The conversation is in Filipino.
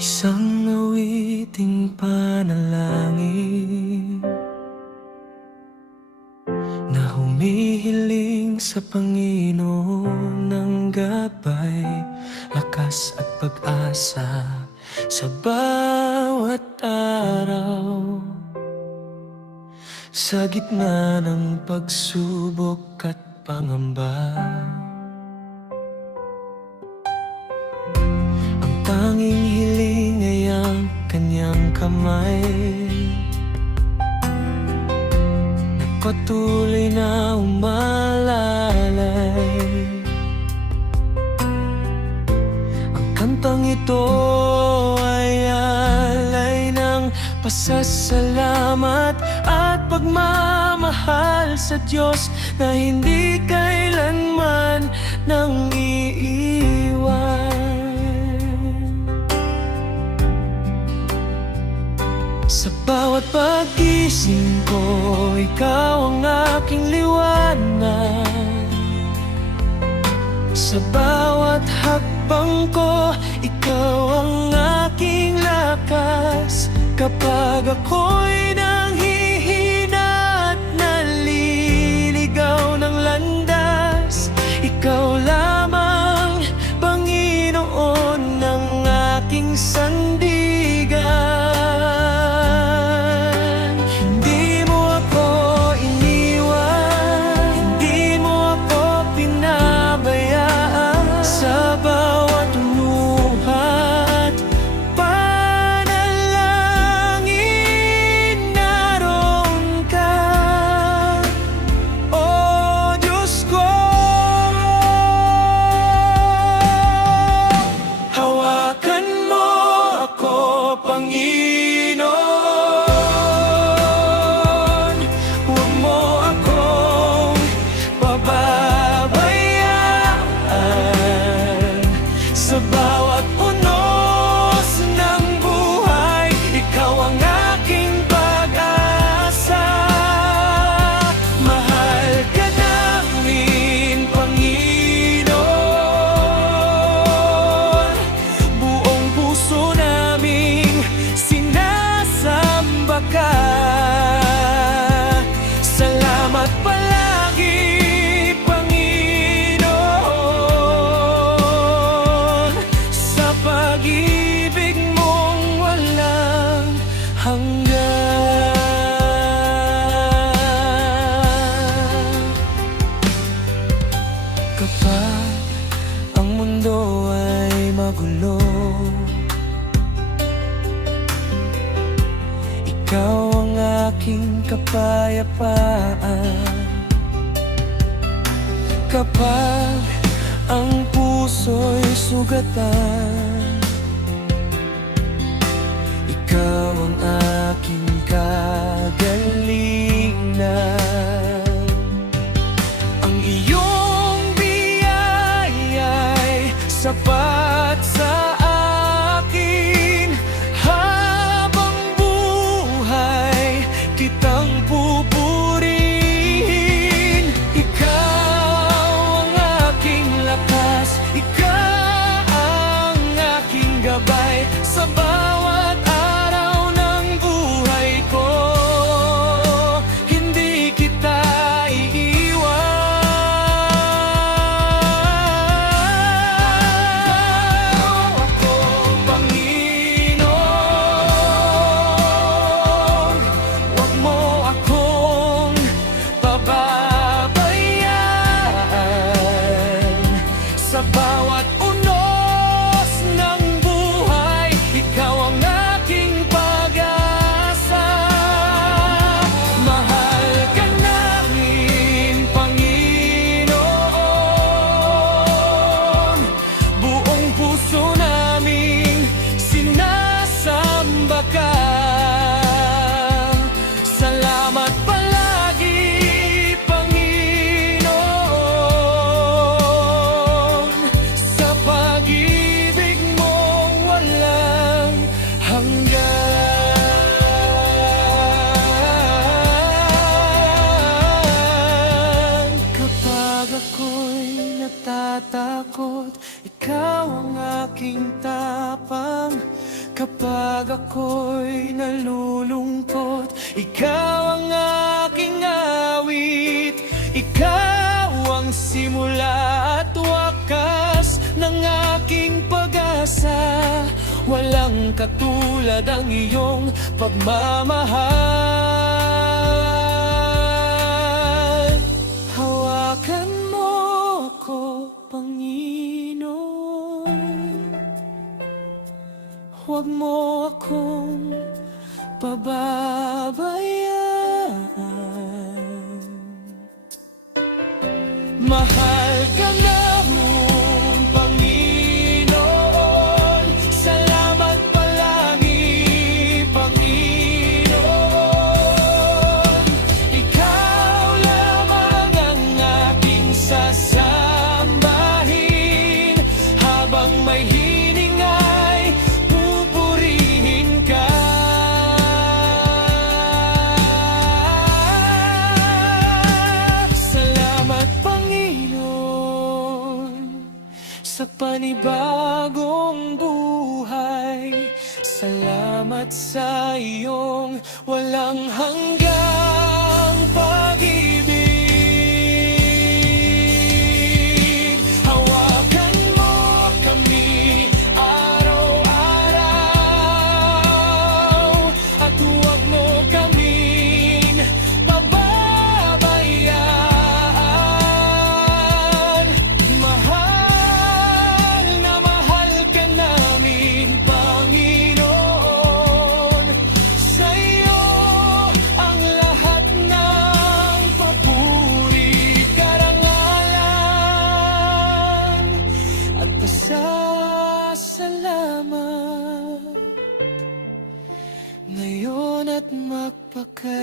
Isang awiting panalangin na humihiling sa Panginoon ng gabay, lakas at pag-asa sa bawat araw. Sa gitna ng pagsubok at pangamba, ang tanging hiling ay ang kanyang kamay na patuloy na umalalay. Ang kantang ito ay alay ng pasasalamat at pagmamahal sa Diyos na hindi kailanman nang iiwan. Sa bawat pag-gising ko, ikaw ang aking liwanag. Sa bawat hakbang ko, ikaw ang aking lakas. Kapag ako'y nanghihina at naliligaw ng landas, ikaw lamang, Panginoon, ng aking sandigan. Hindi mo ako iniwan, hindi mo ako pinabayaan. Sa bawat luha at panalangin, naroon ka, O Diyos ko. Hawakan mo ako, Panginoon. Huwag mo akong pababayaan. Sa bawat unos ng buhay, ikaw ang aking pag-asa. Mahal ka namin, Panginoon. Buong puso naming sinasamba ka. Salamat palagi, Panginoon, sa pag-ibig mong walang hanggan. Kapag ang mundo ay magulo, ikaw ang aking kapayapaan. Kapag ang puso'y sugatan, ikaw ang aking kagalingan. Ang iyong biyaya'y sapat sa akin. Habang buhay, kitang pupurihin. Ikaw ang aking lakas, ikaw ang Kapag ako'y nalulungkot, ikaw ang aking awit. Ikaw ang simula at wakas ng aking pag-asa. Walang katulad ang iyong pagmamahal. Hawakan mo ko, Panginoon. Huwag mo akong pababayaan. Mahal ka namang Panginoon. Salamat palagi, Panginoon. Ikaw lamang ang aking sasambahin. Habang may hiningay, pupurihin ka. Salamat, Panginoon, sa panibagong buhay. Salamat sa iyong walang hanggang pag-ibig. Hawakan mo kami araw-araw, at huwag mo kaming pababayaan. Mahal na mahal ka namin, Panginoon. Sa iyo ang lahat ng papuri, karangalan at pasasalamat, ngayon at magpakailanman.